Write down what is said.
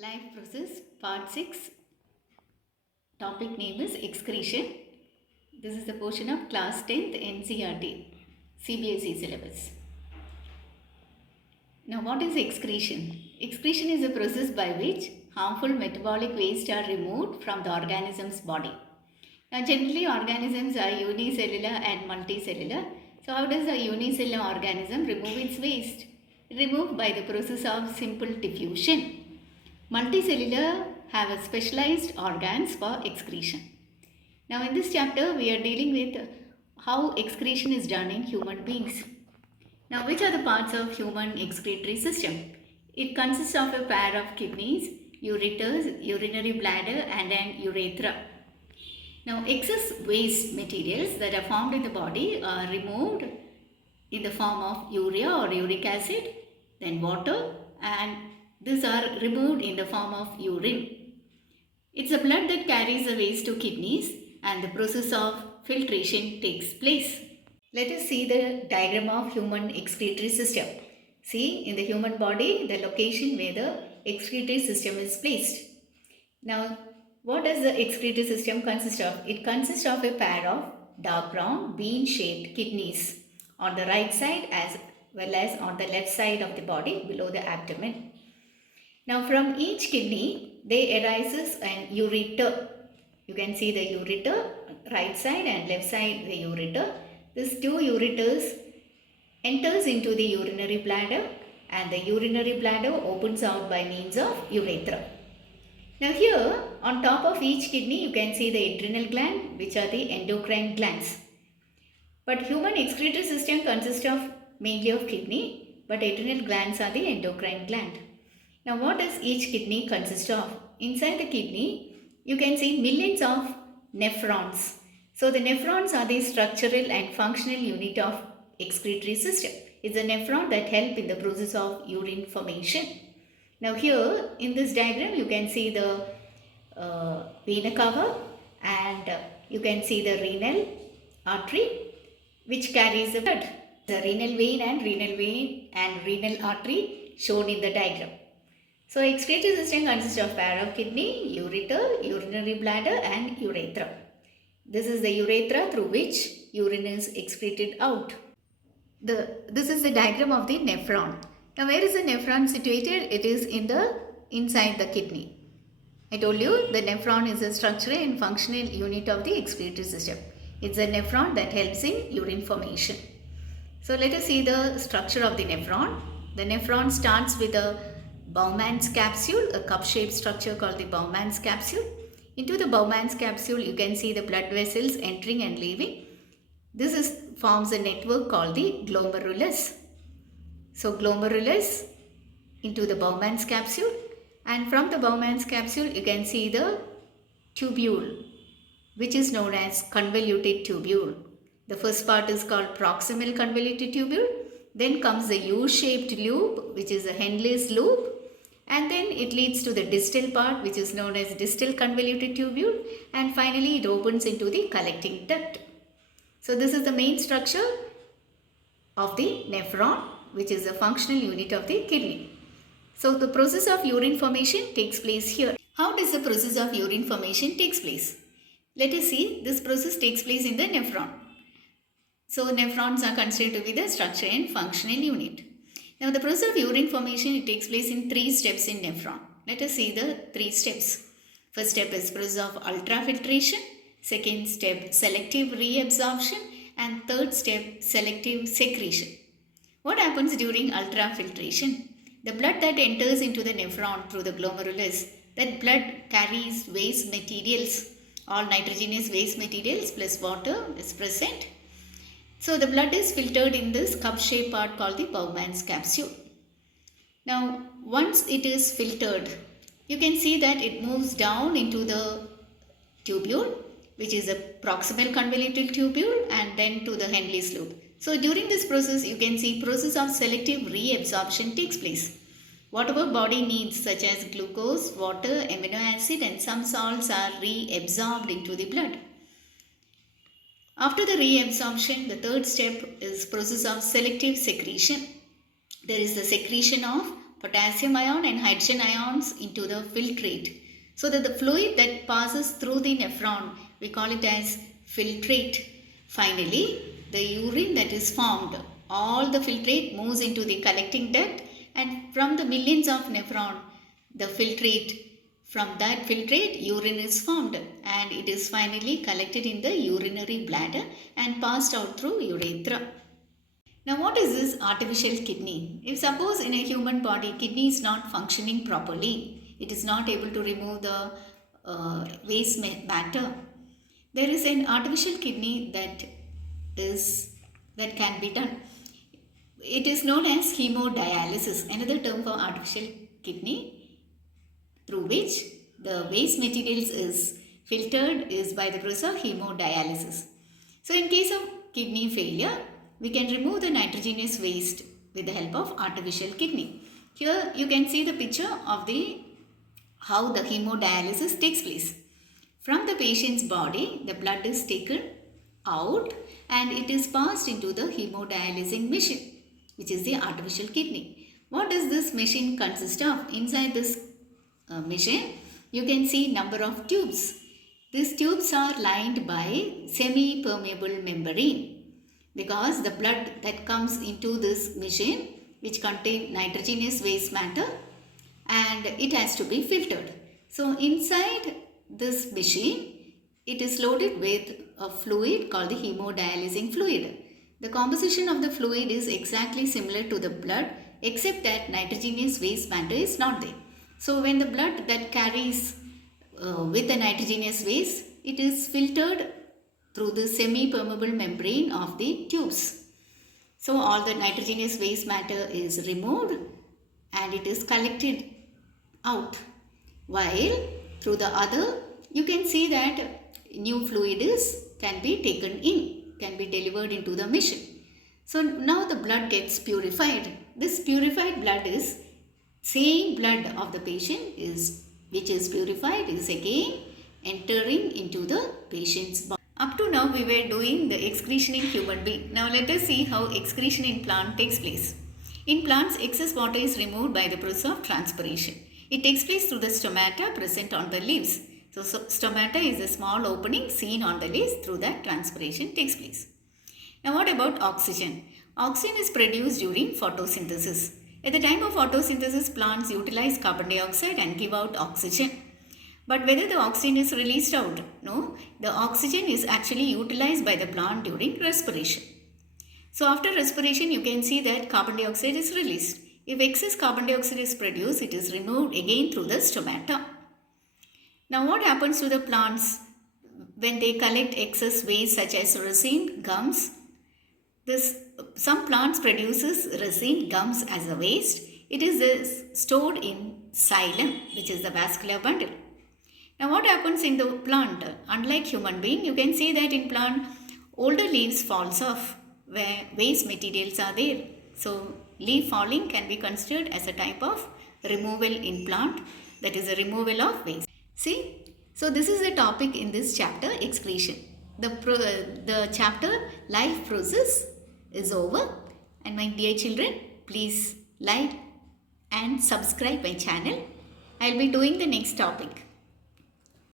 Life process part 6. Topic name is excretion. This is the portion of class 10th NCERT CBSE syllabus. Now what is excretion? Excretion is a process by which harmful metabolic waste are removed from the organism's body. Now generally organisms are unicellular and multicellular. So how does a unicellular organism remove its waste? Removed by the process of simple diffusion. Multicellular have a specialized organs for excretion. Now in this chapter we are dealing with how excretion is done in human beings. Now which are the parts of human excretory system? It consists of a pair of kidneys, ureters, urinary bladder and an urethra. Now excess waste materials that are formed in the body are removed in the form of urea or uric acid, then water, and these are removed in the form of urine. It's the blood that carries the waste to kidneys and the process of filtration takes place. Let us see the diagram of human excretory system. See, in the human body, the location where the excretory system is placed. Now, what does the excretory system consist of? It consists of a pair of dark brown bean-shaped kidneys on the right side as well as on the left side of the body below the abdomen. Now from each kidney, there arises an ureter. You can see the ureter, right side and left side the ureter. These two ureters enters into the urinary bladder and the urinary bladder opens out by means of urethra. Now here on top of each kidney you can see the adrenal gland, which are the endocrine glands. But human excretory system consists of mainly of kidney, but adrenal glands are the endocrine gland. Now what does each kidney consist of? Inside the kidney you can see millions of nephrons. So the nephrons are the structural and functional unit of excretory system. It's a nephron that help in the process of urine formation. Now here in this diagram you can see the vena cava and you can see the renal artery which carries the blood. The renal vein and renal artery shown in the diagram. So excretory system consists of pair of kidney, ureter, urinary bladder and urethra. This is the urethra through which urine is excreted out. This is the diagram of the nephron. Now where is the nephron situated? It is inside the kidney. I told you the nephron is a structural and functional unit of the excretory system. It's a nephron that helps in urine formation. So let us see the structure of the nephron. The nephron starts with a Bowman's capsule, a cup-shaped structure called the Bowman's capsule. Into the Bowman's capsule, you can see the blood vessels entering and leaving. This forms a network called the glomerulus. So glomerulus into the Bowman's capsule, and from the Bowman's capsule, you can see the tubule, which is known as convoluted tubule. The first part is called proximal convoluted tubule. Then comes the U-shaped loop, which is a Henle's loop. And then it leads to the distal part, which is known as distal convoluted tubule. And finally, it opens into the collecting duct. So this is the main structure of the nephron, which is a functional unit of the kidney. So the process of urine formation takes place here. How does the process of urine formation takes place? Let us see. This process takes place in the nephron. So nephrons are considered to be the structure and functional unit. Now the process of urine formation, it takes place in 3 steps in nephron. Let us see the 3 steps. First step is process of ultrafiltration. Second step selective reabsorption. And third step selective secretion. What happens during ultrafiltration? The blood that enters into the nephron through the glomerulus, that blood carries waste materials. All nitrogenous waste materials plus water is present. So the blood is filtered in this cup-shaped part called the Bowman's capsule. Now once it is filtered, you can see that it moves down into the tubule, which is a proximal convoluted tubule, and then to the Henle's loop. So during this process you can see process of selective reabsorption takes place. Whatever body needs such as glucose, water, amino acid and some salts are reabsorbed into the blood. After the reabsorption, the third step is process of selective secretion. There is the secretion of potassium ion and hydrogen ions into the filtrate, so that the fluid that passes through the nephron, we call it as filtrate. Finally, the urine that is formed, all the filtrate moves into the collecting duct, and from the millions of nephron, the filtrate, from that filtrate urine is formed, and it is finally collected in the urinary bladder and passed out through urethra. Now, what is this artificial kidney? If suppose in a human body kidney is not functioning properly, it is not able to remove the waste matter, there is an artificial kidney that can be done. It is known as hemodialysis, another term for artificial kidney, through which the waste materials is filtered is by the process of hemodialysis. So in case of kidney failure, we can remove the nitrogenous waste with the help of artificial kidney. Here you can see the picture of how the hemodialysis takes place. From the patient's body, the blood is taken out and it is passed into the hemodialysing machine, which is the artificial kidney. What does this machine consist of? Inside this machine, you can see number of tubes. These tubes are lined by semi-permeable membrane, because the blood that comes into this machine, which contain nitrogenous waste matter, and it has to be filtered. So inside this machine, it is loaded with a fluid called the hemodialysing fluid. The composition of the fluid is exactly similar to the blood, except that nitrogenous waste matter is not there. So when the blood that carries with the nitrogenous waste, it is filtered through the semi-permeable membrane of the tubes. So all the nitrogenous waste matter is removed and it is collected out, while through the other you can see that new fluid can be taken in, can be delivered into the machine. So now the blood gets purified. This purified blood is same blood of the patient which is purified is again entering into the patient's body. Up to now we were doing the excretion in human being. Now let us see how excretion in plant takes place. In plants, excess water is removed by the process of transpiration. It takes place through the stomata present on the leaves. So stomata is a small opening seen on the leaves. Through that transpiration takes place. Now what about oxygen? Oxygen is produced during photosynthesis. At the time of photosynthesis, plants utilize carbon dioxide and give out oxygen. But whether the oxygen is released out? No, the oxygen is actually utilized by the plant during respiration. So after respiration, you can see that carbon dioxide is released. If excess carbon dioxide is produced, it is removed again through the stomata. Now what happens to the plants when they collect excess waste such as resin, gums? Some plants produces resin, gums as a waste. It is stored in xylem, which is the vascular bundle. Now what happens in the plant? Unlike human being, you can see that in plant, older leaves falls off where waste materials are there. So leaf falling can be considered as a type of removal in plant, that is a removal of waste. See, so this is the topic in this chapter, excretion. The chapter life process is over, and my dear children, please like and subscribe my channel. I will be doing the next topic.